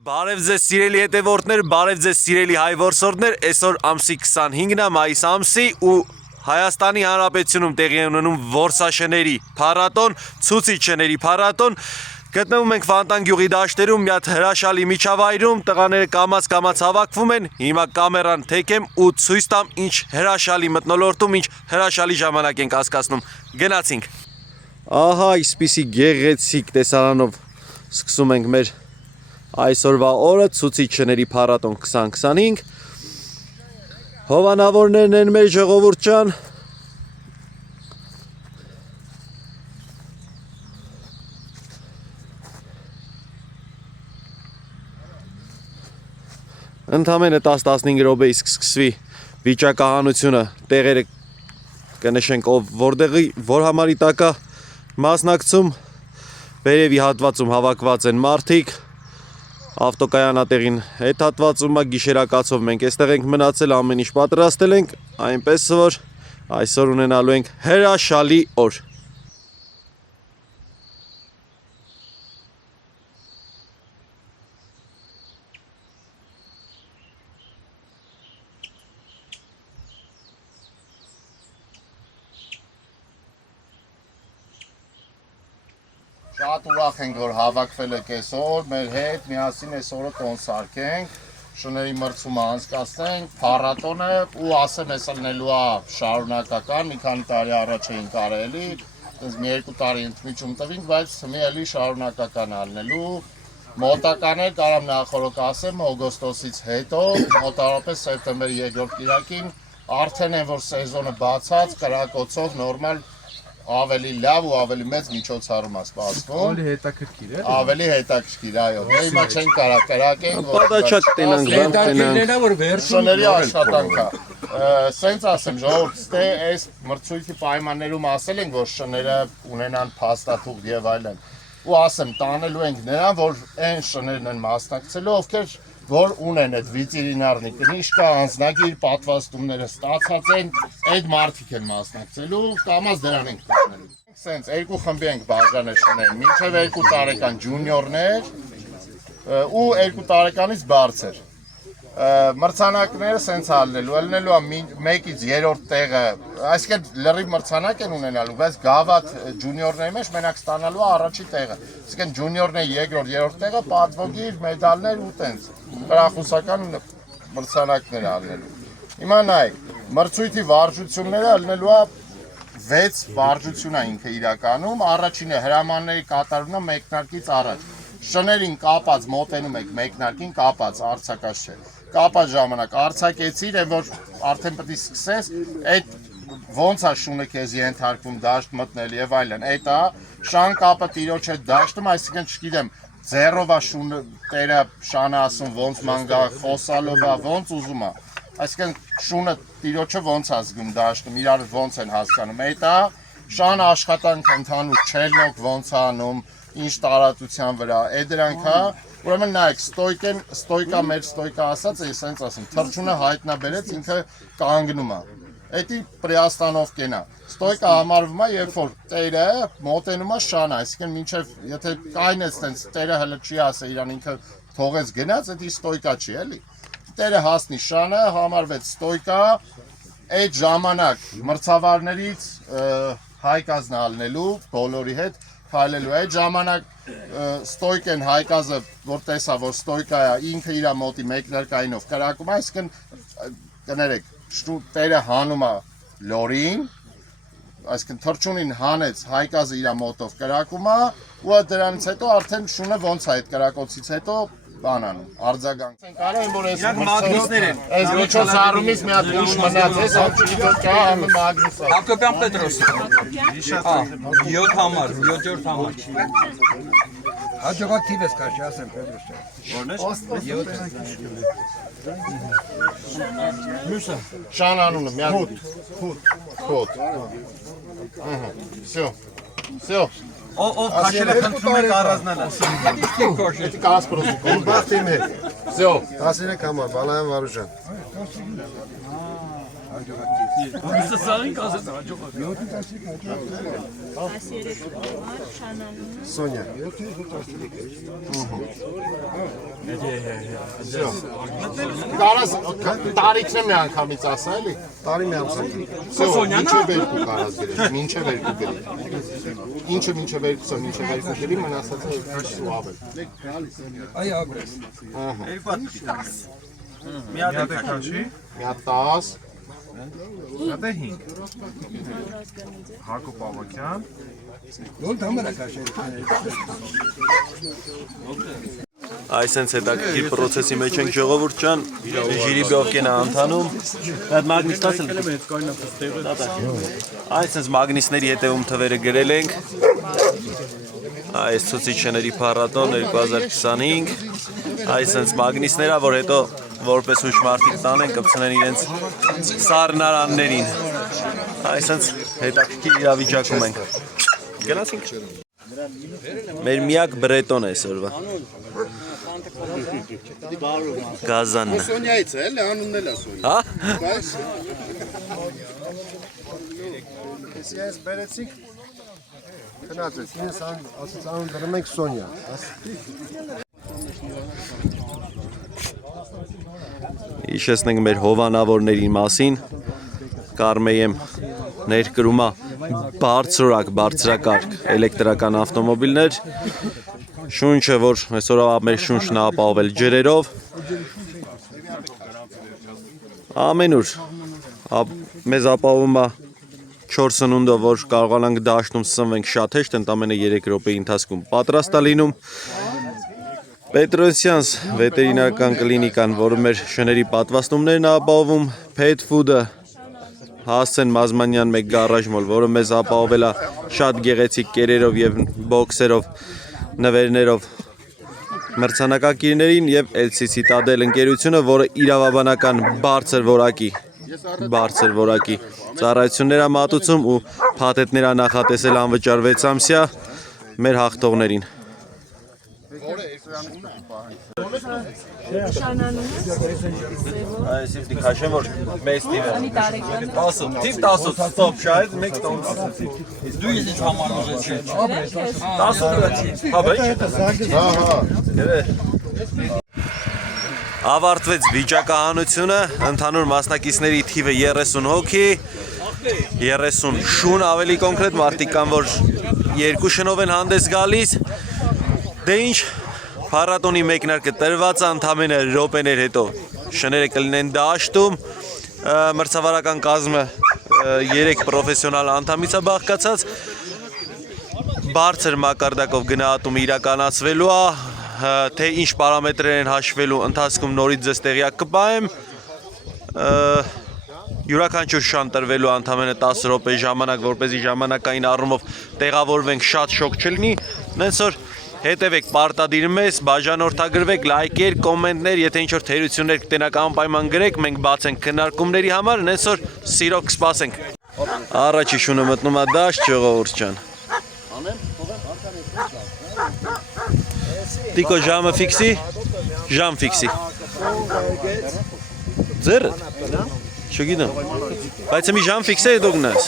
Բարև ձեզ սիրելի հետևորդներ, բարև ձեզ սիրելի հայ որսորդներ, այսօր ամսի 25-ն է, մայիս ամսի ու Հայաստանի Հանրապետությունում տեղի ունենում որսաշների փառատոն, ցուցիչների փառատոն։ Գտնվում ենք Վանտան գյուղի դաշտերում, մի հատ հրաշալի միջավայրում, տղաները կամաց հավաքվում են։ Հիմա կամերան թեքեմ ու ցույց տամ ինչ հրաշալի մթնոլորտում, ինչ հրաշալի ժամանակ ենք անցկացնում։ Գնացինք։ Ահա այսպիսի գեղեցիկ տեսարանով սկսում ենք մեր այսօրվա օրը ցուցիչների փառատոն 2025 հովանավորներն են մեր ժողովուրդ ջան ընդամենը 10-15 րոպեից կսկսվի վիճակահանությունը տեղերը կնշենք ով որ համարի տակա մասնակցում վերևի հատվածում հավաքված են մարդիկ ավտոկայանատեղին հետ հատվածում գիշերակացով մենք այստեղ ենք մնացել, ամեն ինչ պատրաստել ենք, այնպես որ այսօր ունենալու ենք հրաշալի օր։ Շատ ուրախ ենք, որ հավաքվել եք այսօր, մեր հետ միասին այսօրը կոնսարկենք, շների մրցումը անցկացնենք, փառատոնը ու ասեմ էսը լինելու է շարունակական, մի քանի տարի առաջ էին կարելի, մի 2 տարի ընդմիջում տվինք, բայց մի էլի շարունակական ալնելու, մոտականներ կարամ նախորոք ասեմ, օգոստոսից հետո, մոտավորապես սեպտեմբերի 2-րդ կիրակին, արդեն են, որ սեզոնը բացած, կրակոցով, նորմալ, ավելի լավ ու ավելի մեծ միջոցառում է սպասվում։ Ավելի հետաքրքիր է։ Ավելի հետաքրքիր, այո։ Հիմա չենք կարող կրակենք, Պատաչակ տենանք, հետաքրքիրն է, որ շների աշխատանք է։ Սենց ասեմ, ժողովուրդ, ստե այս մրցույթի պայմաններում ասել ենք, որ շները ունենան փաստաթուղթ եւ այլն։ Ու ասեմ, տանելու ենք նրան, որ այն շներն են մասնակցելու, ովքեր որ ունեն այդ վիտրինարնի կնիժկա, անձնագիր պատվաստումները ստացած են, այդ մարդիկ են մասնակցելու, կամաց դրան ենք տանելու։ Սենց երկու խմբի ենք բաժանել, մինչև 2 տարեկան ջունիորներ ու 2 տարեկանից բարձր։ Մրցանակները սենց ալնելու, ելնելու է 1-ից 3-րդ տեղը, այսինքն լրիվ մրցանակ են ունենալու, բայց գավաթ ջունիորների մեջ մենակ ստանալու է առաջի տեղը, այսինքն ջունիորների 2-րդ, 3-րդ տեղը պատվոգիր, մեդալներ ու տենց, հրախուսական մրցանակներ ալնելու։ Հիմա նայեք, մրցույթի վարժությունները ալնելու է 6 վարժություն է ինքը իրականում, առաջինը հրամանների կատարումն է մեկնարկից առաջ, շներին կապած մոտենում եք մեկնարկին կապած, արձակած չէ, կապած ժամանակ արձակեցիր, որ արդեն պետք է սկսես, այդ ոնց է շունը քեզ ենթարկվում դաշտ մտնել եւ այլն, այդ է շան կապը տիրոջ հետ դաշտում, այսինքն չգիտեմ, ձեռով է շունը տերը շանը ասում ոնց մանգա խոսալով է, ոնց ուզում է, այսինքն շունը տիրոջը ոնց է զգում դաշտում, իրար ոնց են հասկանում, այդ է շան աշխատանք ընդհանուր չելնոք ոնց է անում, ինչ տարածության վրա, այդ դրանք է, ուրեմն նայեք, ստոյկա մեր ստոյկա ասած է, սենց ասեմ, թռչունը հայտնաբերեց, ինքը կանգնում է, էդի պրիաստանովկեն է, ստոյկա համարվում է, երբ որ տերը մոտենում է շանը, այսինքն մինչև, եթե կայնեց տենց, տերը հլը չի ասե իրան ինքը թողեց գնաց, էդի ստոյկա չի, էլի, տերը հասնի շանը, համարվեց ստոյկա, այդ ժամանակ մրցավարներից հայկազն ալնելու, բոլորի հետ, քայլելու այդ ժամանակ ստոյկեն հայկազը որ տեսա որ ստոյկա է ինքը իր մոտի մեկնարկայինով կրակում է այսինքն կներեք տերը հանում է լորին այսինքն թռչունին հանեց հայկազը իր մոտով կրակում է ու դրանից հետո արդեն շունը ոնց է այդ կրակոցից հետո բանանում արձագանք ենք արել որ այս մագնիսներ են այս միջոցառումից մի հատ ուշ մնաց էս ամչիկով կա ամը մագնիսը Հակոբյան Պետրոսը 7 համար 7-րդ համար Հաջողակ թիվես կարճ ասեմ Պետրոսը Մյուսը Շան անունը մի հատ խոտ Всё Ով քաշելը խնդրում եք առանձնանալ։ Это Каспаров. Он бахтим հետ։ Всё, 13 համար, Բալայան Վարուժան։ Սոնյա։ Կարաս տարիքն է մի անգամից ասա էլի։ Տարի մի ամսակ։ Մինչև երկու կարաս գրել, մինչև երկու գրել։ Ինչը մինչև երկուսը, մինչև երկու գրի, մնացածը երկու ու ավել։ Այ ագրես։ Մի հատ է քաշի, Մի հատ 10, հատ է 5։ Հակոբ Ավակյան, Ո՞ր դամերա քաշել։ Այսենց հետաքրքիր process-ի մեջ ենք ժողովուրդ ջան, ժիրի բյովկեն է ընթանում։ Այդ մագնիսն ասել։ Այսենց մագնիսների հետևում թվերը գրել ենք։ Այս ցուցիչների փառատոն 2025։ Այսենց մագնիսներա, որ հետո որպես հույժ մարդիկ տանեն կպցնեն իրենց սառնարաններին։ Այսենց հետաքրքիր իրավիճակում ենք։ Գնացինք։ Մեր միակ բրետոն է այսօրվա։ Գազանն։ Սոնյայից է, էլի անունն էլ է Սոնյա։ Հա։ Ես բերեցիք։ Գնացեք, ինձ ասած անուն դրում ենք Սոնյա։ Հիշեցնենք մեր հովանավորների մասին, Կարմեյեմ ներկրումա բարձրակարգ էլեկտրական ավտոմոբիլներ, շունչը, որ այսօրվա մեր շունչն է ապահովել ջրերով, ամենուր մեզ ապահովում է 4 սնունդով, որ կարողանանք դաշտում սնվենք շատ հեշտ, ընդամենը 3 րոպեի ընթացքում պատրաստ է լինում։ Պետրոսյանց վետերինարական կլինիկան, որը մեր շների պատվաստումներն է ապահովում, Pet Food-ը, Հասցեն Մազմանյան մեկ գարաժ-մոլ, որը մեզ ապահովել է շատ գեղեցիկ կերերով եւ բոքսերով, նվերներով մրցանակակիրներին եւ LC Citadel ընկերությունը, որը իրավաբանական բարձր որակի ծառայություններ է մատուցում ու փաթեթներ է նախատեսել անվճար 6 ամսյա մեր հաղթողներին։ Այս իդի քաշեմ որ մեծ տիվը 10 տիվ 10 ստոպ շահեց մեկ տոն Դու ես ինձ համարում ես չէ։ 10 հա բա ավարտվեց վիճակահանությունը, ընդհանուր մասնակիցների թիվը 30 հոգի, 30 շուն ավելի կոնկրետ մարդիկ կան, որ 2 շնով են հանդես գալիս, դե ինչ փառատոնի մեկնարկը տրված է ընդամենը րոպեներ հետո շները կլինեն դաշտում, մրցավարական կազմը 3 պրոֆեսիոնալ անդամից է բաղկացած, բարձր մակարդակով գնահատումը իրականացվելու է, թե ինչ պարամետրեր են հաշվելու ընթացքում նորից ձեզ տեղյակ կպահեմ, յուրաքանչյուր շան տրվելու ընդամենը 10 րոպե ժամանակ, որպեսզի ժամանակային առումով տեղավորվենք, շատ շոկ չլինի, նենց որ հետևեք պարտադիր մեզ, բաժանորդագրվեք, լայքեր, կոմենտներ, եթե ինչ-որ թերություններ կտենաք անպայման գրեք, մենք բաց ենք քննարկումների համար, նենց որ սիրով կսպասենք։ Առաջի շունը մտնում է դաշտ, ժողովուրդ ջան։ Տիկո ժամը ֆիքսի, ժամ ֆիքսի։ Ձերը, չգիտեմ, բայց մի ժամ ֆիքսի է դու գնաս։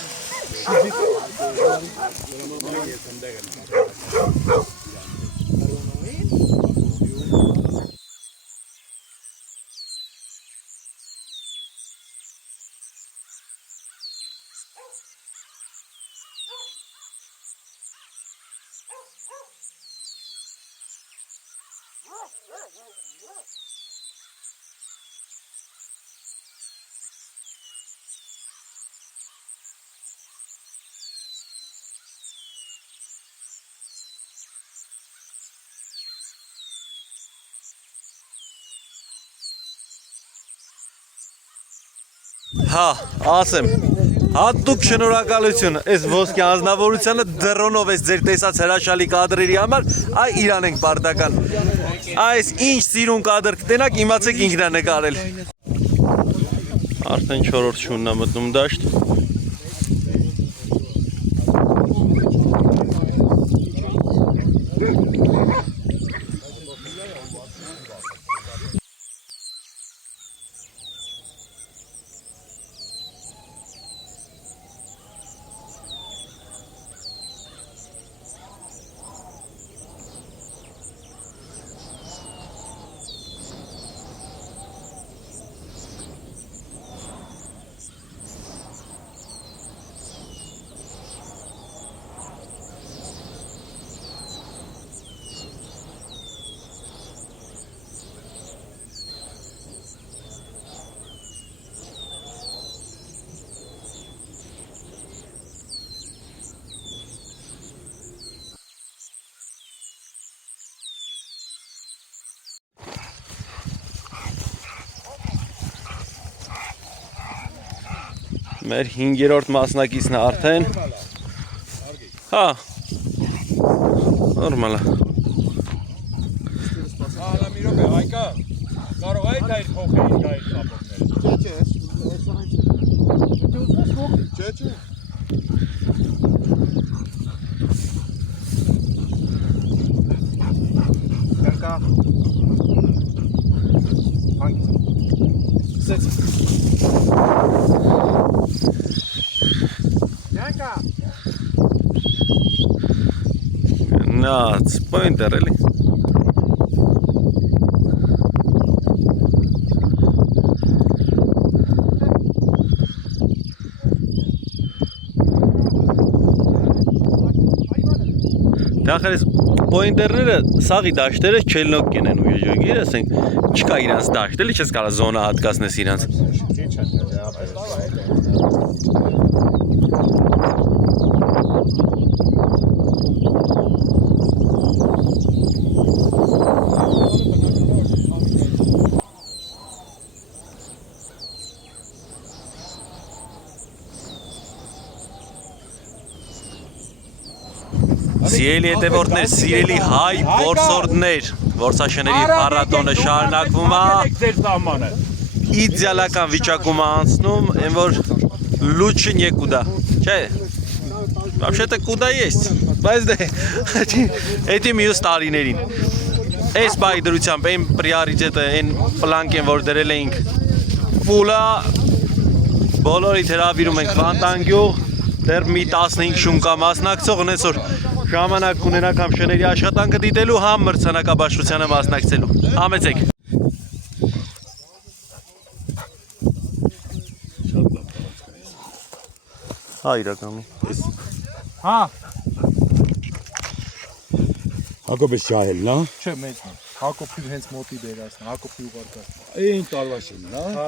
Հա, ասեմ, հատուկ շնորհակալություն այս ոսկե անձնավորությանը դրոնով այս ձեր տեսած հրաշալի կադրերի համար, այ իրան ենք պարտական։ Այս ինչ սիրուն կադր կտենաք, իմացեք ինքն է նկարել։ Արդեն 4-րդ շունն է մտնում դաշտ։ Մեր 5-րդ մասնակիցն է արդեն։ Հա։ Նորմալ է։ Ահա մի րոպե, Հայկա, կարող եք այդ փոխել այդ ապօրները։ Չէ։ Կանկա։ Սեց։ Կանկա։ Նաց, պոինտեր էլի։ Դախերս պոինտերները սաղի դաշտերը չելնոք կենեն ու եջոգիր ասենք չկա իրանց դաշտ էլի չես կարա զոնա հատկացնես իրանց Սիրելի հետևորդներ, սիրելի հայ որսորդներ, որսաշների փառատոնը շարունակվում է։ Իդեալական վիճակում է անցնում, այն որ լուչը некуда, չէ։ Вообще-то куда есть, բայց դե էդի մյուս տարիներին։ Այս բայդրությամբ այն պրիորիտետը, այն պլանկեն, որ դրել էինք ֆուլա, բոլորիդ հրավիրում ենք Վանտանգյուղ, դեռ մի 15 շունկա մասնակցող, ունես որ ժամանակ ունենաք համ շների աշխատանքը դիտելու, համ մրցանակաբաշխությանը մասնակցելու։ Համեցեք։ Հա իրականում։ Հա, Հակոբես շահելն, հա։ չէ մեծ է։ Հակոբի հենց մոտի բերասն, Հակոբի ուղարկած։ Այն տարվա շենն, հա։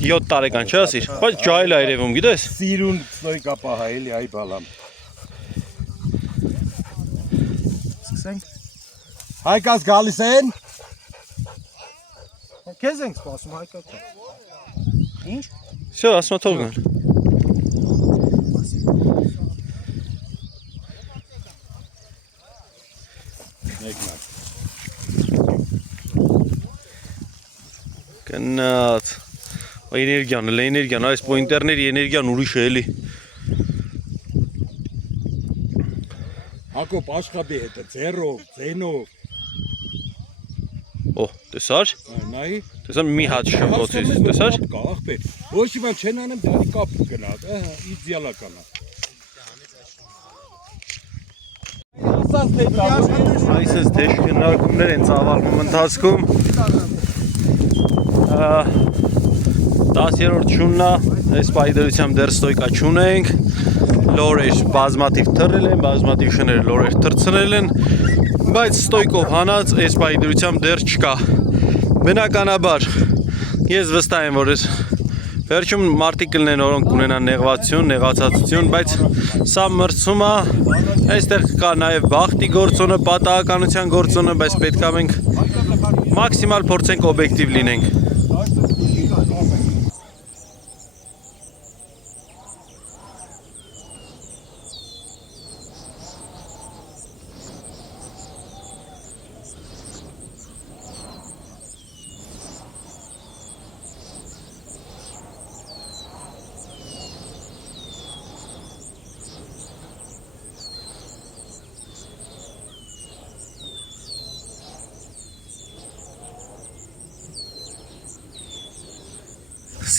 7 տարեկան չէ ասիր, բայց ջահել է երևում, գիտես։ Սիրուն ստոյկա պահայելի այ բալամ։ Սկսենք։ Հայկաս գալիս են։ Քեզ ենք սպասում Հայկա։ Ինչ։ Всё, ասում եմ թողնան։ Կնած։ Էներգիան, այս պոինտերների էներգիան ուրիշ է էլի։ Հակոբ աշխատի հետը ձեռով, ձենով։ Օ, տեսար։ Նայի։ Տեսա մի հատ շփոթից, տեսար։ Կա ախպեր։ Ոչ մի բան չեն անեմ, դարի կապ գնաց, ահա, իդեալական է։ Այս էս թեժ քննարկումներ են ծավալվում ընթացքում։ 10-րդ շուննա, այս պայդրությամբ դեռ ստոյկա չունենք, լորեր բազմաթիվ թռել են, բազմաթիվ շներ լորեր թռցնել են, բայց ստոյկով հանած այս պայդրությամբ դեռ չկա։ Բնականաբար, ես վստահ եմ, որ ես վերջում մարդիկ կլինեն, որոնք ունենան նեղացածություն, բայց սա մրցում է, այստեղ կա նաև բախտի գործոնը, պատահականության գործոնը, բայց պետք է մենք մաքսիմալ փորձենք օբյեկտիվ լինենք։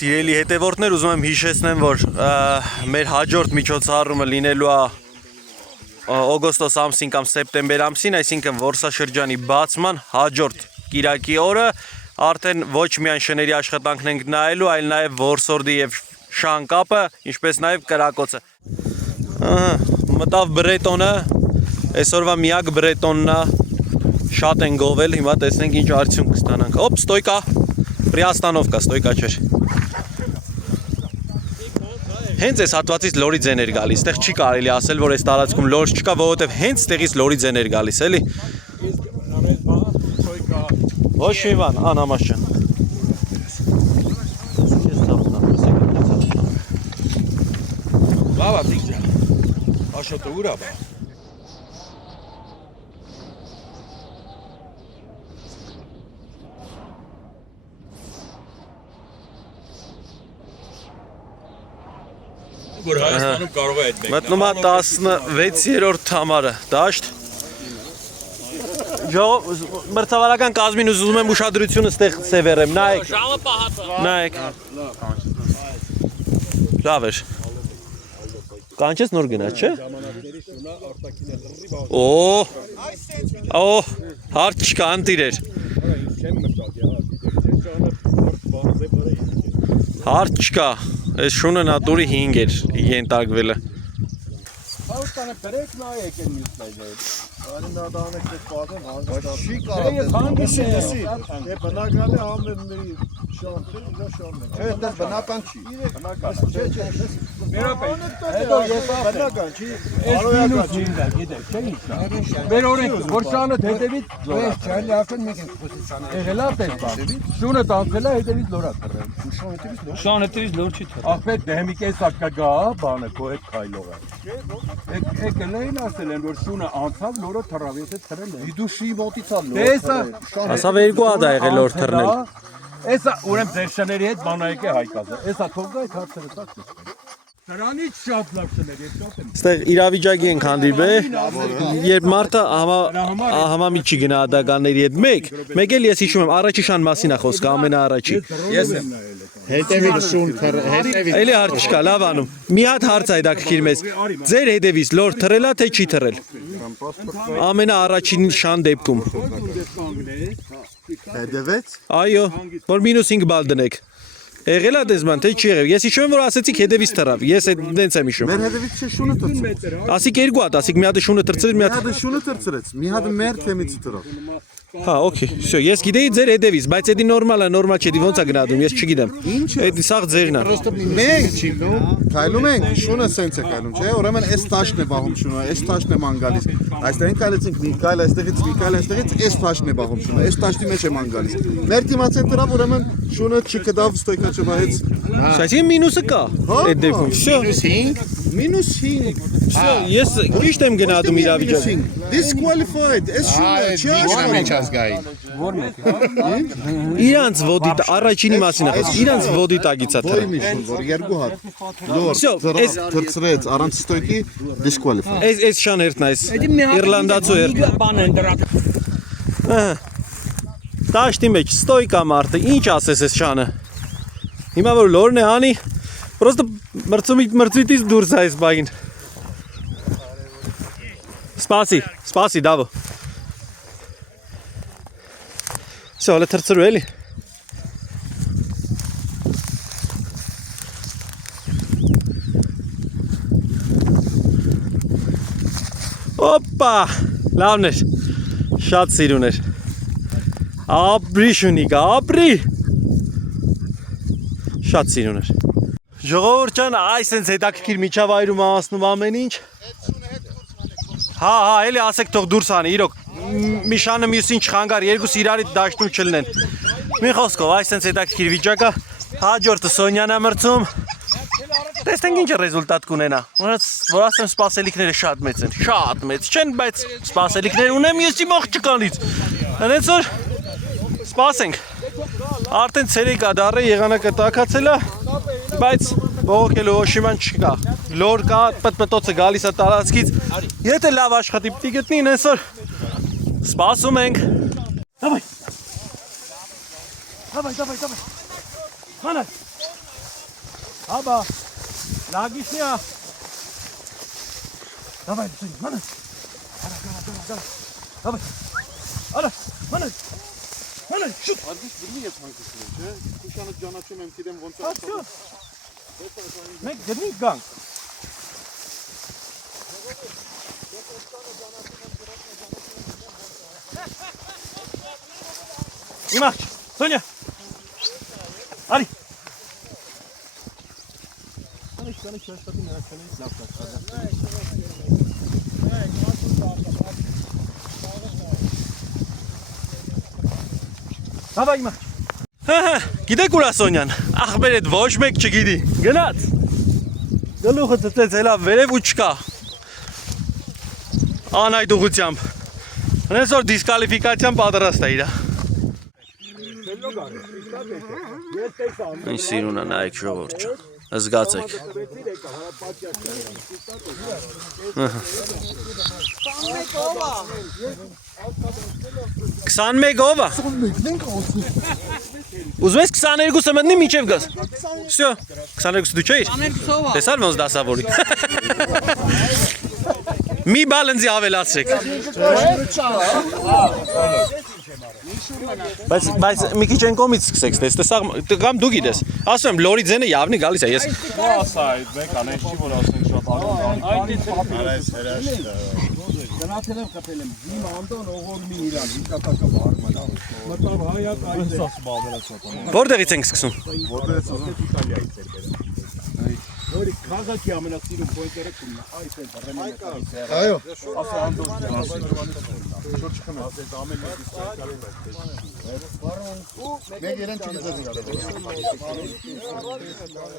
Սիրելի հետևորդներ, ուզում եմ հիշեցնեմ, որ մեր հաջորդ միջոցառումը լինելու է օգոստոս ամսին կամ սեպտեմբեր ամսին, այսինքն որսաշրջանի բացման հաջորդ կիրակի օրը, արդեն ոչ միայն շների աշխատանքն ենք նայելու, այլ նաև որսորդի եւ շանկապը, ինչպես նաև կրակոցը։ Մտավ բրետոնը, այսօրվա միակ բրետոնն է, շատ են գովել, հիմա տեսնենք ինչ արդյունք կստանանք։ Օպ, ստոյկա, պրիաստանովկա, ստոյկա չէր։ Հենց այս հատվածից լորի ձեն էր գալիս, այստեղ չի կարելի ասել, որ այս տարածքում լոր չկա, որովհետև հենց տեղից լորի ձեն էր գալիս, էլի։ Ոչ մի բան, անհամաս չեն։ Աբա դիգջա։ Աշոտը ուրա բա։ Որ Հայաստանում կարող է այդ մեկը։ Մտնում է 16-րդ համարը, դաշտ։ Մրցավարական կազմին ուզում եմ ուշադրությունը ստեղ սևեռեմ, նայեք։ Ժամը պահած է։ Նայեք։ Լավ էր։ Կանչես նոր գնա, չէ։ Օ, հարց չկա, անտիր էր։ Հարց չկա, այս շունը նատուրի 5 էր ենտարկվելը։ Հայաստանը բերեք նայեք այն մյուսները։ Արի նա դանեք դեպ պատեմ հանգստացի կարող։ Հանգստի դեսի։ Դե բնակալի համերների շանթել դա շանն է։ Չէ, դա բնական չի։ Բնական չէ, չէ։ Մերապետ։ Հետո ես բնական չի։ Այս մինուս ինգա, գիտեք, չէ՞ ինչ։ Մեր օրենքը, որ շանը հետևից լորա չայլի արդեն մեկ ենք խոսեցանը։ Եղել է պես բան։ Շունը տանցել է հետևից լորա թռել։ Շանը հետևից լոր չի թռել։ Ախպետ դեմի կես ակա գա, բանը քո հետ քայլողը։ Եկել էին ասել են, որ շունը անցավ, լորը թռավ, եթե թռել է։ Դու շի մոտից ալ։ Տեսա։ Ասավ երկու հատ ա եղել լոր թռնել։ Էսա ուրեմն ձեր շների հետ բանայեք է հայկազը։ Էսա թող գա այդ հարցերը տակ։ Դրանից շատ լավ շներ, ես շատ եմ։ Ստեղ իրավիճակի ենք հանդիպել, երբ մարդը համամիջի գնահատականների հետ մեկ էլ ես հիշում եմ առաջի շան մասին է խոսքը ամենաառաջի։ Ես եմ։ Հետևից շուն հետևից։ Էլի հարց չկա, լավ անում։ Մի հատ հարց այդակիր մեզ։ Ձեր հետևից լոր թռելա թե չի թռել։ Ամենաառաջին շան դեպքում։ Հետևեց։ Այո, որ -5 բալ դնեք։ Եղել է դեսման, թե չի եղել։ Ես հիշում եմ, որ ասեցիք հետևից թռավ։ Ես դենց եմ հիշում։ Մեր հետևից չէ շունը տրցրեց։ Ասիկ երկու հատ, ասիկ մի հատ շունը տրցրեց, մի հատ։ Մի հատ շունը տրցրեց, մի հատ մեր թեմից տրավ։ Հա, օքեյ, всё, ես գիտեի ձեր հետևից, բայց դա նորմալ է, նորմալ չէ, դի ոնց է գնահատում, ես չգիտեմ։ Այդ սաղ ձերն է։ Մենք չի քայլում ենք, շունը սենց է քայլում, չէ՞։ Ուրեմն այս տաշն է բաղում շունը, այս տաշն է ման գալիս։ Այստեղ քայլեցինք, մի քայլ այստեղից, մի քայլ այստեղից, այս տաշն է բաղում շունը, այս տաշի մեջ է ման գալիս։ Մեր դիմացեն դրավ, ուրեմն շունը չկդավ ստոյքա չվահեց։ Այսինքն մինուսը կա այդ դեպքում։ Всё, -5։ всё, ես ճիշտ եմ գնահատում իրավիճակը։ Disqualified, այս շունը չի աշխատում։ Միջազգային։ Իրանց ոդի առաջինի մասին է խոսքը, իրանց ոդի տակից է թռել։ Որ երկու հատ։ Լոր, Всё, այս թրցրեց առանց ստոյքի disqualified։ այս շան հերթն է, այս իռլանդացու հերթը։ Բան են դրա։ Տաշտի մեջ ստոյկա մարդը, ինչ ասես այս շանը։ Հիմա որ լորն է անի, պրոստը մրցույթից դուրս է այս բային։ Սպասի, դավո։ Всё, հələ թրցրու էլի։ Օպա, լավն էր, շատ սիրուն էր։ Ապրի շունիկա, ապրի։ Շատ սիրուն էր։ Ժողովուրդ ջան, այսենց հետաքրքիր միջավայրում անցնում ամեն ինչ։ Հա, էլի ասեք թող դուրս անի, իրոք մի շանը մյուսին չխանգար, երկուս իրարից դաշտում չլնեն։ Մի խոսքով, այսենց հետաքրքիր վիճակա, հաջորդը Սոնյան է մրցում։ Տեսնենք ինչ ռեզուլտատ կունենա։ Որ ասեմ սպասելիքները շատ մեծ են, շատ մեծ չեն, բայց սպասելիքներ ունեմ ես իմ աղջկանից։ Հենց որ սպասենք։ Արդեն ցերեկա դառը եղանակը տաքացել է, բայց բողոքելու ոչինչ չկա։ Լոր կա, պտպտոցը գալիս է տարածքից։ Եթե լավ աշխատի պիտի գտնի, հենց որ սպասում ենք։ Давай. Հանա։ Աբա, լագիշնիա։ Давай, հանա։ Давай. Հանա։ Շուտ։ Ադիս դրի ես հանգստում, չէ՞։ Քուշանը ճանաչում եմ, գիտեմ ոնց է։ Ացո։ Մենք գտնի գանք։ Իմաչ, Սոնյա։ Արի։ Կանի շաշտատի նրանցանից լավ կա։ Հավա իմաչ։ Գիտեք ուր է Սոնյան, ախպեր էդ ոչ մեկ չգիտի, գնաց։ Գլուխը ծծեց հելա վերև ու չկա։ Անայդ ուղությամբ։ Հենց որ դիսկալիֆիկացիան պատրաստ է իրա։ Ինչ սիրուն է նայեք ժողովուրդ։ Զգացեք։ 21 ով է։ Ուզում ես 22-ը մտնի միջև գաս։ Всё, 22 դու չէիր։ 22 ով է։ Տեսար ոնց դասավորի։ Մի բալանսի ավելացրեք։ Բայց մի քիչ են կոմից սկսեք, տեսա կամ դու գիտես։ Ասում եմ լորի ձենը явնի գալիս է, ես։ Ասա այդ մեկ անեն չի որ ասենք շատ արագ։ Արես հրաշք։ Գնացել եմ խփել եմ իմ անդոն օղորմի իրան ինքատակը վարմա մտավ հայակ այս ասում ավելացած Որտեղից ենք սկսում։ որտեղից ասում Իտալիայից էր բերել որի քաղաքի ամենասիրուն պոյնտերը կունն այս է բռնի այո ասա անդոն շուտ չքնա ասես ամեն Մեկ իրեն չգիտես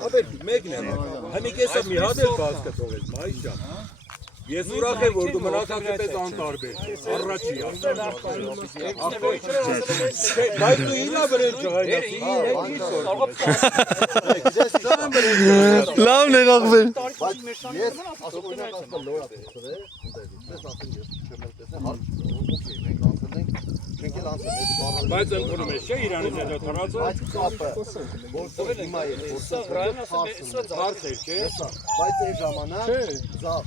ապեր մեկն է համի կեսը մի հատ էլ բաց կթողես մայր ջան Ես ուրախ եմ որ դու մնացած պես անտարբեր առաջի բայց դու իրա վրեն չհայնացի Լավն է ախպեր։ Ես ասողնակ ասել լորա տեսել ես ասեմ ես չեմ տեսել օքեյ մենք անցնենք չենք էլ անցնել բայց ընդունում ես չէ Իրանից հետո թռածը բայց կապը որ հիմա է որ հարց է չէ բայց այդ ժամանակ զավ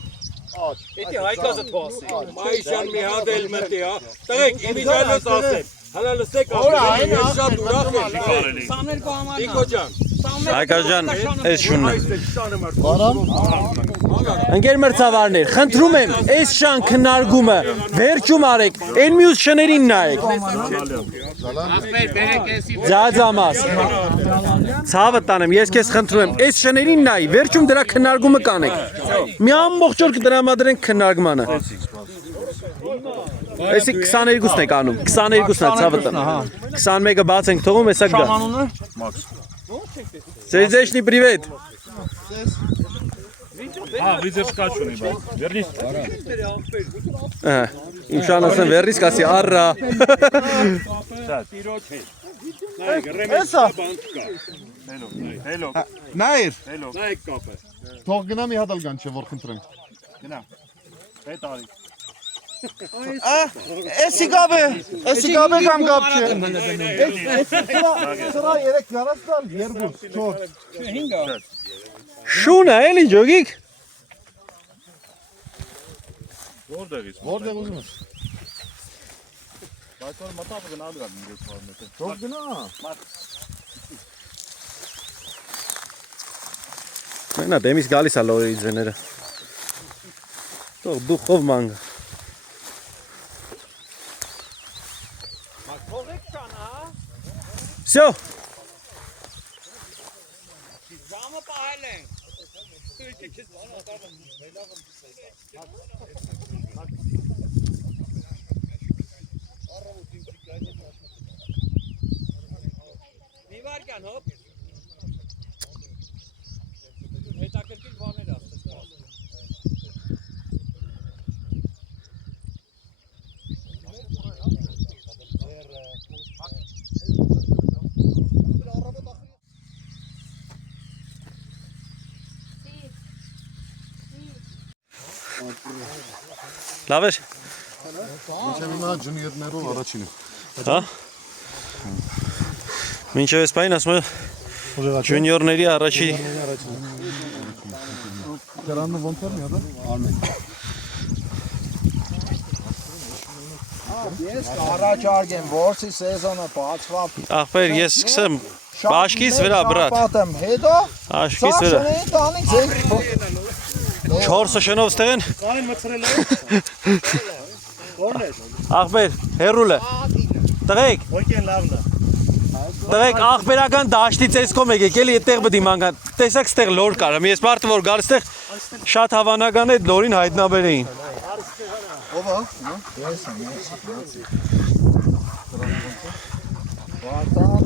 Էդի հայկազը թողասի Մայշան մի հատ էլ մտի հա տղեկ իմիջալոց ասեմ հələ լսեք ասեմ ես շատ ուրախ եմ կարելի 22 համարն Տիկո ջան Հայկա ջան, այս շունն է։ Բարամ Ընկեր մրցավարներ, խնդրում եմ, այս շան քննարկումը վերջում արեք, այն մյուս շներին նայեք։ Ձաձամաս։ Ցավը տանեմ, ես քեզ խնդրում եմ, այս շներին նայ, վերջում դրա քննարկումը կանեք։ Մի ամբողջ օր կդրամադրենք քննարկմանը։ Էսի 22-ն եք անում, 22-ն է ցավը տան։ 21-ը բաց ենք թողում, հեսա գա։ Сердечный привет. Վիզեր սկաչունի բա։ Վերնիս։ Իմշանասն վերնիս կասի առա։ Էսա Հելո։ Նայր նայեք կապը թող գնա մի հատ ալ գան չէ որ խնդրենք Գնա։ Հետ արի։ Էսի գաբե կամ գապ չէ Սրա երեք գարած տալ երկու թող Շունը էլի ջոգիկ։ Որտեղից։ որտեղ ուզում ես Բայց որ մտածը գնալ գա 300 մետր։ թող գնա Մենա դեմից գալիս է լորերի ձեները։ Թող դուխով մանգ։ Всё Ժամը պահել ենք Մի վարկյան հոպ հետաքրքիր բաներ ասես լավ էր։ Մինչև հիմա ջունիորներով առաջինը Հա։ Մինչև այս բան ասում եմ ջունիորների առաջի Դրանը ոնց էր մի հատ Արմեն Ես առաջարկեմ որցի սեզոնը բացվա ախպեր ես սկսեմ Բաշկից վրա բրատ պատեմ հետո Աշկից վրա շնորհի տանից ենք 4 շնով ստեղեն Կանին մցրել է։ ախպեր հերուլը տղեկ Ոքեն լավն է։ տղեկ ախպերական դաշտից էս կոմ եկեք էլի այդտեղ բդի մանգան տեսակ ստեղ լոր կարամ ես մարդը որ գալ ստեղ շատ հավանական է լորին հայտնաբերեին ովա ես Վարտան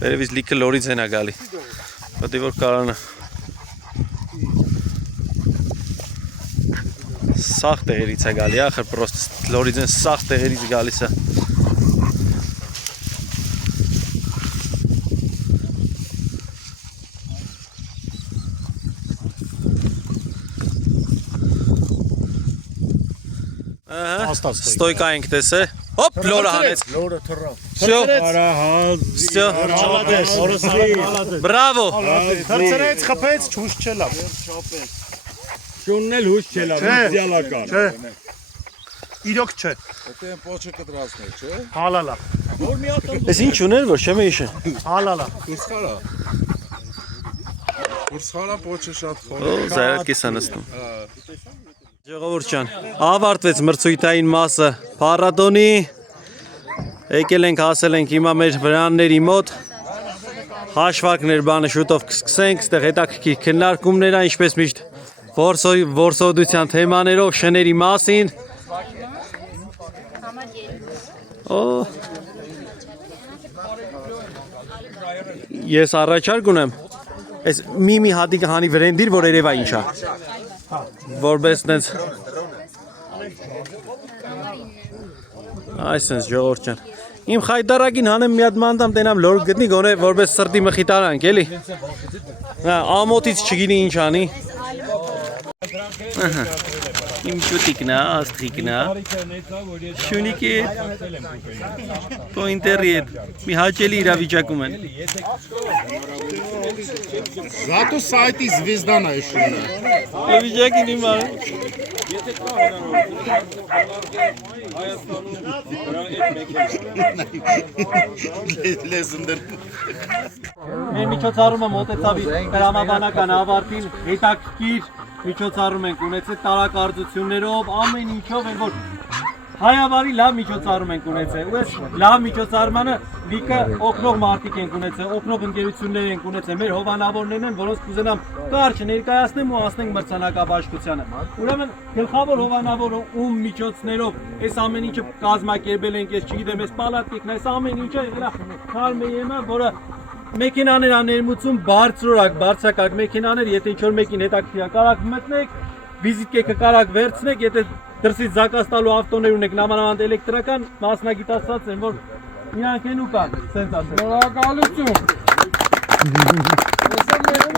Վերևից լիքը լորից են գալի։ Պետք է որ կարողանա։ Սաղ տեղերից է գալի, ախր պրոստը լորից են սաղ տեղերից գալիս է։ Ստոյկա ենք տեսե։ Հոպ, լորը հանեց։ Լորը թռավ։ Всё, Արահազ։ всё, բրավո։ Թռցրեց, խփեց, ճուշ չելավ։ Շունն էլ հույս չելա, իդեալական։ Չէ։ Իրոք չէ։ Դե փոչը կդրացներ, չէ։ Հալալա։ Էս ինչ ուներ, որ չեմ հիշը։ Հալալա։ Կուրսխարա։ Կուրսխարա փոչը շատ խոր։ Օ, զայրակես է նստում։ Ժողովուրդ ջան, ավարտվեց մրցույթային մասը փառատոնի։ Եկել ենք, հասել ենք հիմա մեր վրանների մոտ։ Հաշվարկներ բանը շուտով կսկսենք, ստեղ հետաքրքիր քննարկումներ են, ինչպես միշտ որսորդության թեմաներով, շների մասին։ Օ, ես առաջարկ ունեմ։ Այս մի հատիկը հանի վրենդիր, որ երևա ինչա։ Որպես նենց այսպես ժողովուրդ ջան։ Իմ խայտարակին հանեմ մի հատ մանդամ տենամ լոր գտնի գոնե որպես սրտի մխիտարանք էլի։ Հա, ամոթից չգինի ինչ անի։ Իմ շուտիկն է, աստղիկն է։ Շունիկի պոինտերի հետ մի հաճելի իրավիճակում են։ Зато сайти звездана է շունը։ Իրավիճակին հիմա։ Լեզունդեր։ Մեր միջոցառումը մոտեցավ իր դրամաբանական ավարտին, հետաքրքիր միջոցառում ենք ունեցել տարակարծություններով, ամեն ինչով են որ հայավարի լավ միջոցառում ենք ունեցել։ Ու այս լավ միջոցառմանը լիքը օգնող մարդիկ ենք ունեցել, օգնող ընկերություններ ենք ունեցել, մեր հովանավորներն են, որոնց կուզենամ կարճ ներկայացնեմ ու ասնենք մրցանակաբաշխությանը։ Ուրեմն գլխավոր հովանավորը ում միջոցներով այս ամեն ինչը կազմակերպել ենք, ես չգիտեմ, այս պալատիկն, այս ամեն ինչը եղել Քարմեյեմը, որը մեքենաներ աներմուծում բարձրակարգ մեքենաներ, եթե ինչ-որ մեկին հետաքրքիր է, կարակ մտնեք, վիզիտկեքը կարակ վերցնեք, եթե դրսից զակաց տալու ավտոներ ունեք, նամանավանդ էլեկտրական, մասնագիտացած են, որ իրանք են ու կան, սենց ասել։ Շնորհակալություն։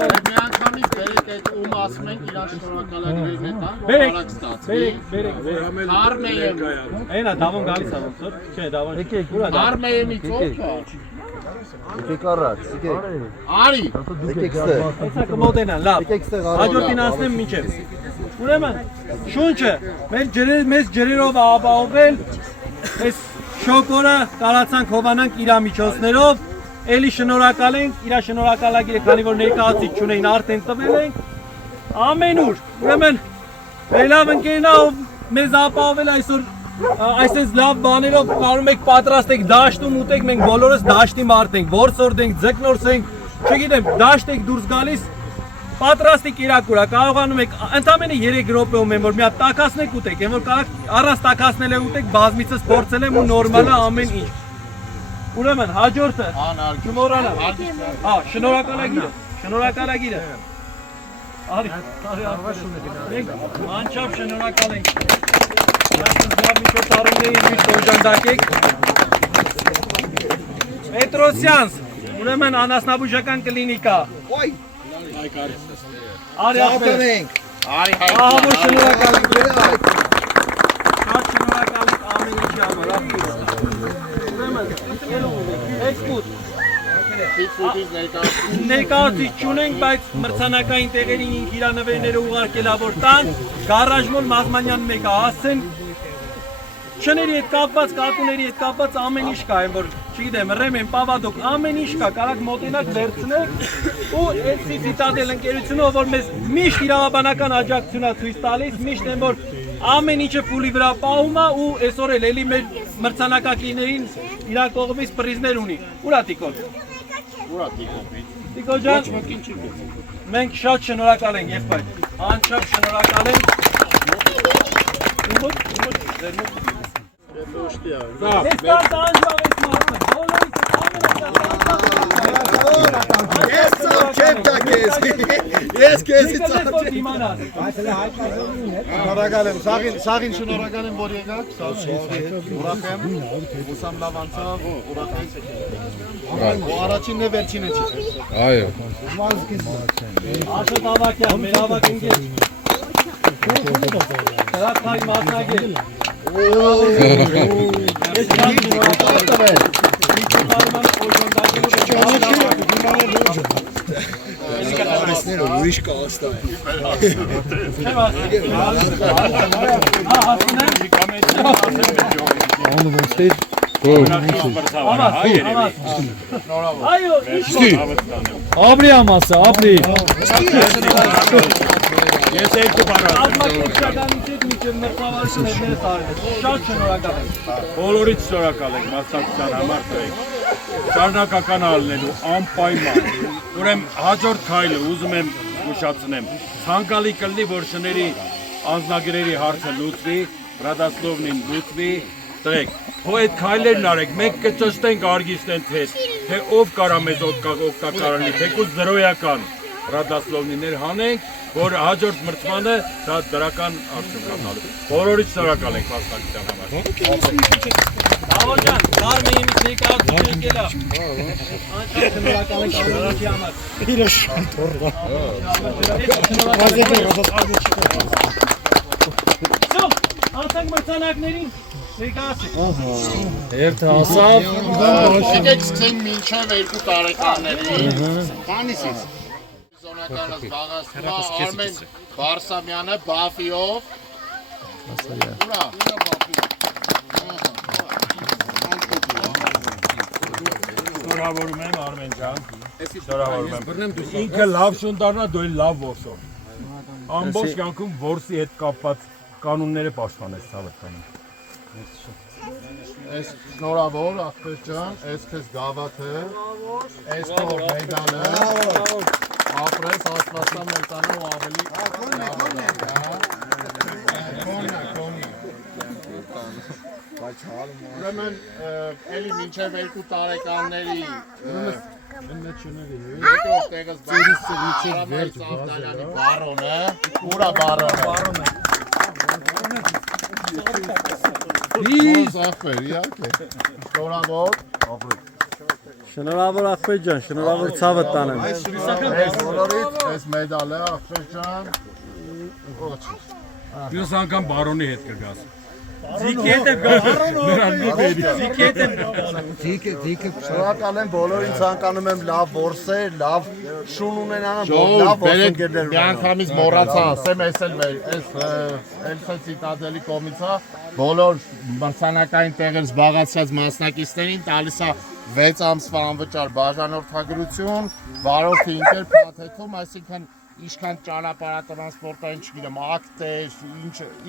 Միանգամից բերեք այդ ում ասում ենք իրան շնորհակալագրերն է տան, Բերեք, արագ ստացվի։ բերեք։ Քարմեյեմ։ Այնա դավոն գալիս է ոնց որ, չէ, դավոն։ Քարմեյեմից ո՞ր է։ Եկեք առաջ, եկեք։ Արի։ Եկեք ստեղ։ Հեսա կմոտենան, լավ։ Եկեք ստեղ առաջ։ Հաջորդին ասնեմ մինչև։ Ուրեմն, շունչը մեզ ջրերով ապահովել, այս շոկորը կարացանք հովանանք իրա միջոցներով, էլի շնորհակալ ենք, իրա շնորհակալագիրը, քանի որ ներկայացուցիչ չունեին, արդեն տվել ենք, ամենուր, ուրեմն, լավ ընկերնա, ով մեզ ապահովել այսօր այսպես լավ բաներով կարում եք պատրաստեք դաշտում ուտեք, մենք բոլորս դաշտի մարդ ենք, որսորդ ենք, ձկնորս ենք, չգիտեմ, դաշտ եք դուրս գալիս, պատրաստի կիրակուրա, կարողանում եք ընդամենը 3 րոպեում եմ, որ մի հատ տակասնեք ուտեք, եմ որ կարող առանց տակասնել է ուտեք, բազմիցս փորձել եմ ու նորմալ է ամեն ինչ։ Ուրեմն հաջորդը, չմոռանա, հա, շնորհակալագիրը։ Արի, մենք անչափ շնորհակալ ենք։ Միջոցառումների միշտ օժանդակեք։ Պետրոսյանց, ուրեմն անասնաբուժական կլինիկա։ Արի ապեր։ Արի Ահավոր շնորհակալ ենք։ Շատ շնորհակալ ենք ամեն ինչի համար։ Ուրեմն, էքսկուրս։ Ներկայացուցիչ չունենք, բայց մրցանակային տեղերին ինք իր նվերները ուղարկելա որ տան, Գարաժմոլ Մազմանյան մեկը հասցեն, շների հետ կապված, կատուների հետ կապված ամեն ինչ կա, որ չգիտեմ, ռեմեն, պավադոկ, ամեն ինչ կա, կարակ մոտենակ վերցնեք ու էցի Citadel ընկերությունով, որ մեզ միշտ իրավաբանական աջակցություն է ցույց տալիս, միշտ են որ ամեն ինչը փուլի վրա պահում է ու այսօր էլ էլի մեր մրցանակակիրներին իր կողմից պրիզներ ունի։ Ուրա Տիկոն։ Ուրա դիքոպի։ Տիկոն ջան, մենք շատ շնորհակալ ենք եղբայր։ Անչափ շնորհակալ ենք։ Ես կան անջավես մարդը, բոլորից Ես ծավ չեմ տա քեզ։ Ես քեզի ծավ չեմ։ Շնորհակալ եմ, սաղին շնորհակալ եմ, որ եկաք, ուրախ եմ, ուսամ լավ անցավ, ուրախ եմ։ Ու առաջինն է վերջինը չի։ Այո։ Աշոտ Ավակյան, մեր ավակ ընկեր։ Տրակտայի մասնագետ։ Ես շատ շնորհակալ եմ։ Ուրիշ կաստա Ապրի ամասը, ապրի։ Ես երկու բառ շատ շնորհակալ եմ։ բոլորից շնորհակալ ենք մասնակցության համար տվեք։ Շարունակական ալնելու անպայման։ Ուրեմն հաջորդ քայլը ուզում եմ ուշացնեմ։ Ցանկալի կլինի, որ շների անձնագրերի հարցը լուծվի, Ռադասլովնին լուծվի, տղեկ։ Հո այդ քայլերն արեք, մենք կճշտենք արգիստեն թե ով կարա մեզ օգտակար լինի, թեկուզ զրոյական Ռադասլովնիներ հանենք, որ հաջորդ մրցմանը դա դրական արդյունք տալու։ Բոլորից շնորհակալ ենք մասնակցության համար։ Դավոլ ջան, Կարմենից ներկայացուցիչ եկելա։ Անչափ շնորհակալ ենք բոլորի համար։ Իրը շատ օրվա Սո, անցանք մրցանակներին ներկայացեք։ Երթը ասավ։ Եկեք սկսենք մինչև 2 տարեկանների։ Քանիսից։ Զոնականը զբաղացնում է Արմեն Բարսամյանը Բաֆիով։ Ուրա Բաֆի։ Շնորհավորում եմ Արմեն ջան։ Շնորհավորում եմ։ Ինքը լավ շունդարնա, դու էլ լավ որսով։ Ամբողջ կյանքում որսի հետ կապված կանոնները պաշտպանես ցավտանը։ Այս շնորհավոր ախպեր ջան, այս քեզ գավաթը, այս քո մեդալը։ Ապրես աստվածա մերտանա ու ավելի Ուրեմն էլի մինչև 2 տարեկանների երկրորդ տեղս Արամայից Ավդալյանի բարոնը, ուրա բարոնը։ Ախպեր, իհարկե։ Շնորհավոր։ Շնորհավոր ախպեր ջան, շնորհավոր ցավը տանեմ։ Այս բոլորից այս մեդալը ախպեր ջան։ Մյուս անգամ բարոնի հետ կգաս։ Զիքի հետ եմ գա։ Նրան մի բերի։ Զիքի հետ եմ գա։ Շնորհակալ եմ բոլորին, ցանկանում եմ լավ որսեր, լավ շուն ունենան, Ժողովուրդ, լավ բերեք որսընկերներ միանգամից մոռացա, ասեմ, այս էլ մեր, այս Ցիտադելի կողմից է, բոլոր մրցանակային տեղեր զբաղացած մասնակիցներին տալիս է 6 ամսվա անվճար բաժանորդագրություն, վարորդի ինքեր փաթեթում, այսինքն ինչքան ճանապարհատրանսպորտային, չգիտեմ, ակտեր,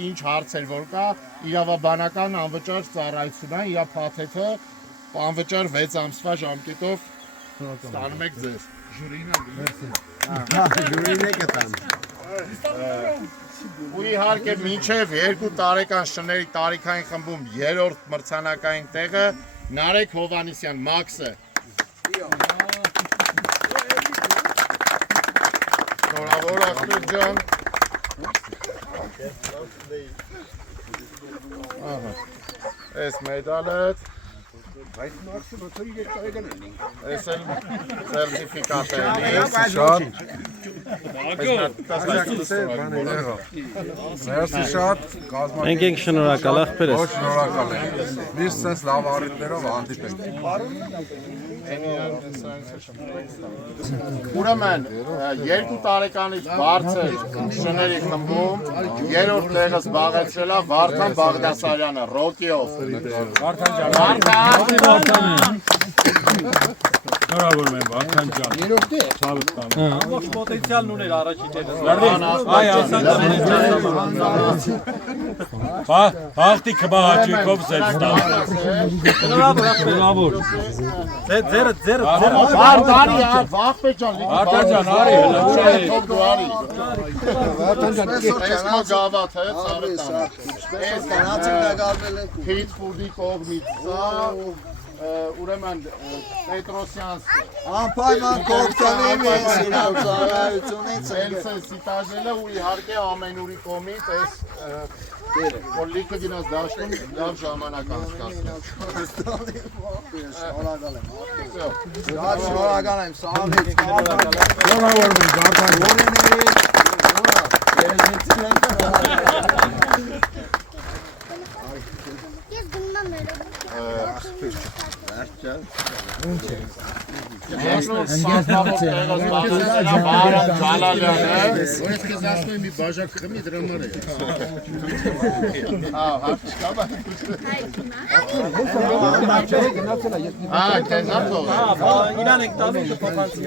ինչ հարցեր որ կա, իրավաբանական անվճար ծառայություն է, իր փաթեթը անվճար 6 ամսվա ժամկետով ստանում եք ձեզ։ Ժյուրին է կտան։ Ու իհարկե մինչև 2 տարեկան շների տարիքային խմբում 3-րդ մրցանակային տեղը Նարեկ Հովանեսյան Մաքսը։ Շնորհավոր ախպեր ջան։ Այս մեդալը Այս էլ սերտիֆիկատ է։ Շատ։ Մերսի շատ, կազմակերպ։ Մենք ենք շնորհակալ ախպերս։ Ոչ շնորհակալ եմ։ Միշտ sense լավ առիթներով հանդիպենք։ Ուրեմն 2 տարեկանից բարձր շների խմբում 3-րդ տեղը զբաղեցրել է Վարդան Բաղդասարյանը Ռոկիով։ Վարդան ջան։ Շնորհավորում եմ Վարդան ջան։ Երրորդը Ցավը տանը։ Ոչ պոտենցիալն ուներ առաջի ջերը։ Այ Հաղթի կբահաճիկով զեծ տան։ Շնորհավոր։ Ձերը Բարդարի Վախպետ ջան, Վարդան ջան, արի, հələ ուր է։ թող դու արի։ Վարդան ջան, Այս մագավա թե ցավը տանը։ Այս Փիթ ֆուդի կողմից սա ուրեմն Պետրոսյանց Անպայման կողքանիվ է սիրավզարայությունից Էլսը սիտաժելը ու իհարկե ամենուրի կողմից այս որ լիքը գնաց դաշտում լավ ժամանակ անցկացնի։ շնորհակալ եմ սաղից շնորհավորում եմ Վարդան Ես գնում եմ իրան եք տանում կփոխանցի։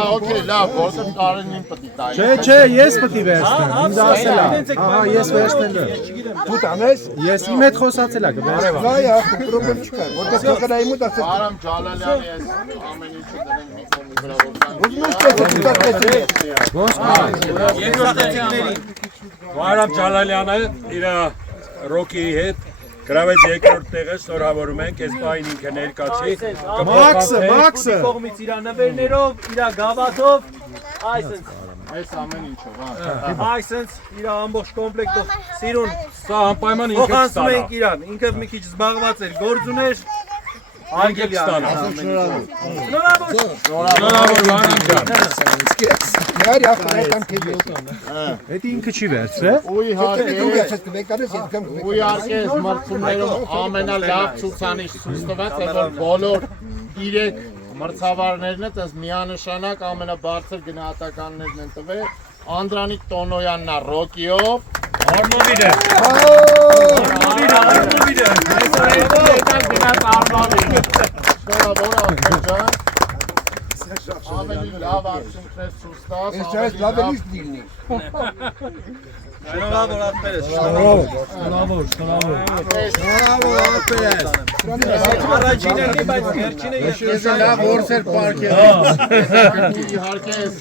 օքեյ, լավ, որտեղ Կարենին պետք է տայի։ Չէ, ես պետք է վերցնեմ։ Ինձ ասել է։ Ահա, ես վերցնել եմ։ Դու տանես Ես իմ հետ խոսացել եմ։ Վայ, պրոբլեմ չկա։ Որտեղ կգնայի մոտ ասել։ Արամ Ջալալյանի այս ամեն ինչը դրենք մի կողմի վրա որ Վարամ Ջալալյանը իր ռոկիի հետ գրավեց երկրորդ տեղը, շնորհավորում ենք, այս պահին ինքը ներկացի։ Մաքսը։ Կողմից իր նվերներով, իր գավաթով, այսինքն այս ամեն ինչով, այսինքն իր ամբողջ կոմպլեկտով սիրուն Սա անպայման ինքը փոխանցում կստանա։ ենք իրան։ Ինքը մի քիչ զբաղված էր, գործ ուներ։ Անգելի կստանա։ Շնորհավոր։ Շնորհավոր Վարամ ջան։ Նայր ախտան քեզ։ Դա ինքը չի վերցրել։ ու իհարկե Դու գացես կվեկանես ես կամ ու իհարկե այս մրցումներում ամենալավ ցուցանիշ ցույց տված է որ բոլոր 3 մրցավարներն են այս միանշանակ ամենաբարձր գնահատականներն են տվել Անդրանիկ Տոնոյանն է ռոկիով Արմովիդը։ Ավելի լավ արդյունքներ ցույց տաս Ես չես լավելից դիլնի։ Շնորհավոր ապերես։ Առաջինը լի, բայց վերջինը Ես լավ որսեր պարկեր իհարկե այս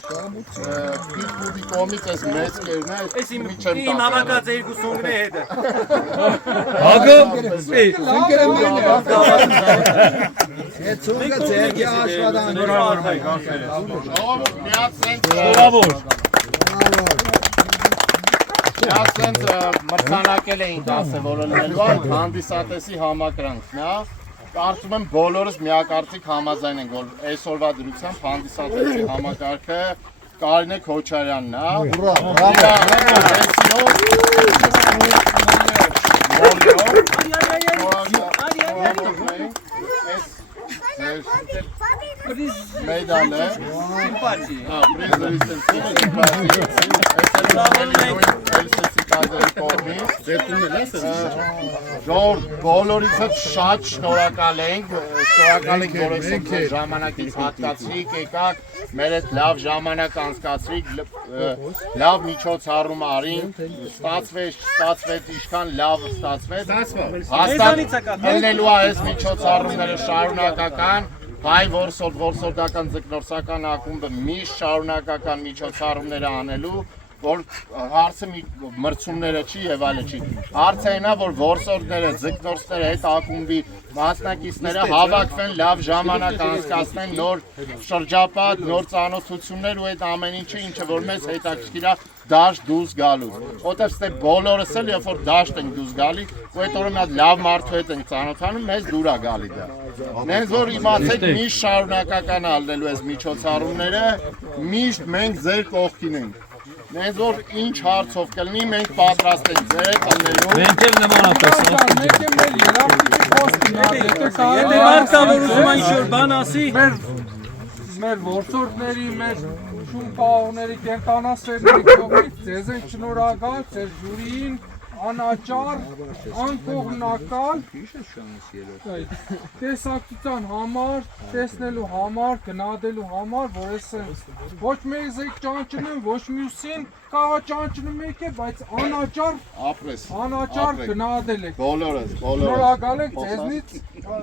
պիտուդի կոմից այս մեծ կերն է Այս իմ հավաքած երկու սոնգն է հետը։ Ընկերը մեն է։ Հետ ցունգը ձերքի աշվադան Շնորհավոր։ Ասենց մրցանակել էին դասևորելու հանդիսատեսի համակրանքն է կարծում եմ բոլորս միակարծիք համաձայն ենք որ այսօրվա դրությամբ հանդիսատեսի համակարգը Կարինե Քոչարյանն է մեդալը բոլորից շատ շնորհակալ ենք որ այսօր ժամանակից հատկացրիք եկաք մեր հետ լավ ժամանակ անցկացրիք լավ միջոցառում արինք ստացվեց ինչքան լավ ստացվեց հաստատ ելնելու է այս միջոցառումները շարունակական Հայ որսորդական ձկնորսական ակումբը միշտ շարունակական միջոցառումներ անելու որ հարցը մրցումները չի եւ այլը չի հարցը այնա որ որսորդները ձկնորսները այդ ակումբի մասնակիցները հավաքվեն լավ ժամանակ անցկացնեն նոր շրջապատ նոր ծանոթություններ ու այդ ամեն ինչը որ մեզ հետաքրքիր է դաշտ դուրս գալու որտեղ ստե բոլորս էլ երբ որ դաշտ ենք դուրս գալի ու այդ օրը մի հատ լավ մարդու հետ ենք ծանոթանում մեզ դուր է գալի դա նենց որ իմացեք միշտ շարունակական ալնելու այս միջոցառումները միշտ մենք ձեր կողքին ենք Նենց որ ինչ հարցով կլինի, մենք պատրաստ ենք ձեր հետ ալնելու Մենք էլ նմանատես Մենք եմ էլ Եթե մարդը որ ուզում է ինչ-որ բան ասի մեր որսորդների, մեր շուն պահողների, կենտանասերների կողմից ձեզ են շնորհակալ, ձեր ժյուրիին, անաճար, անկողմնակալ, տեսակցության համար, տեսնելու համար, գնահատելու համար, որ ես ոչ մեզ եք ճանչնում, ոչ մյուսին կարող ճանչնում եք, բայց անաճար ապրես։ անաճար գնահատել եք։ Բոլորս։ Շնորհակալ ենք ձեզնից։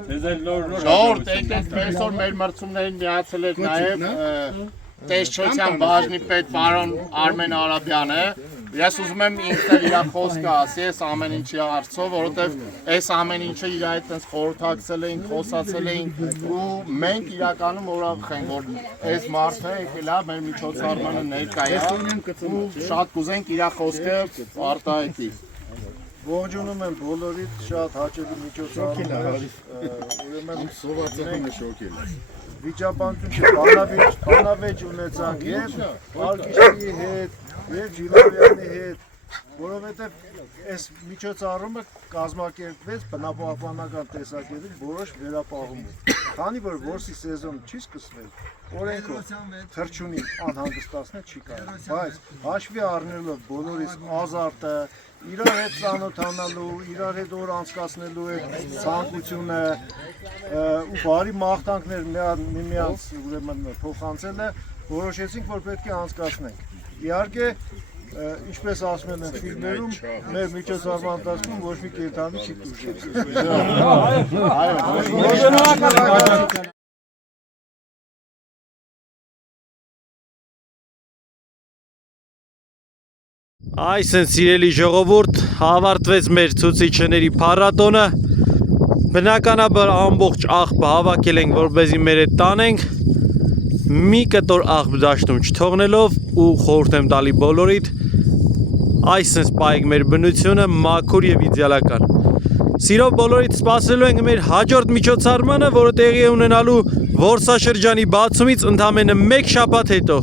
Ձեզ էլ նոր Ժողովուրդ, եկեք այսօր մեր մրցումներին միացել եք նաև տեսչության բաժնի պետ պարոն Արմեն Արաբյանը։ Ես ուզում եմ ինքն էլ իր խոսքը ասի այս ամեն ինչի հարցով, որովհետև այս ամեն ինչը իր հետ այնպես խորհրդակցել էինք, խոսացել էինք ու մենք իրականում ուրախ ենք, որ այս մարդը եկել է մեր միջոցառմանը ներկա է ու շատ կուզենք իր խոսքը արտահայտի։ Ողջունում եմ բոլորիդ, շատ հաճելի միջոցառում, ուրեմն Սովածականը շոկել է։ վիճաբանություն բանավեճ ունեցանք և Արկիշի հետ, և Ժիլավյանի հետ, որովհետև այս միջոցառումը կազմակերպվեց բնապահպանական տեսակետից որոշ վերապահում։ Քանի որ որսի սեզոնը չի սկսվել, օրենքով թռչունի անհանգստացնել չի կարող, բայց հաշվի առնելով բոլորիս ազարտը, իրար հետ ծանոթանալու, իրար հետ օր անցկացնելու այդ ցանկությունը ու բարի մաղթանքներ միմյանց ուրեմն փոխանցելը որոշեցինք, որ պետք է անցկացնենք։ Իհարկե, ինչպես ասում են ֆիլմերում, մեր միջոցառման ընթացքում ոչ մի կենդանի չի տուժել։ Այսինքն սիրելի ժողովուրդ, ավարտվեց մեր ցուցիչների փառատոնը։ Բնականաբար ամբողջ աղբը հավաքել ենք, որպեսզի մեր հետ տանենք։ Մի կտոր աղբ դաշտում չթողնելով ու խորհուրդ եմ տալի բոլորիդ այսինքն պայեք մեր բնությունը մաքուր եւ իդեալական։ Սիրով բոլորիդ սպասելու ենք մեր հաջորդ միջոցառմանը, որը տեղի է ունենալու Որսաշրջանի բացումից ընդամենը 1 շաբաթ հետո։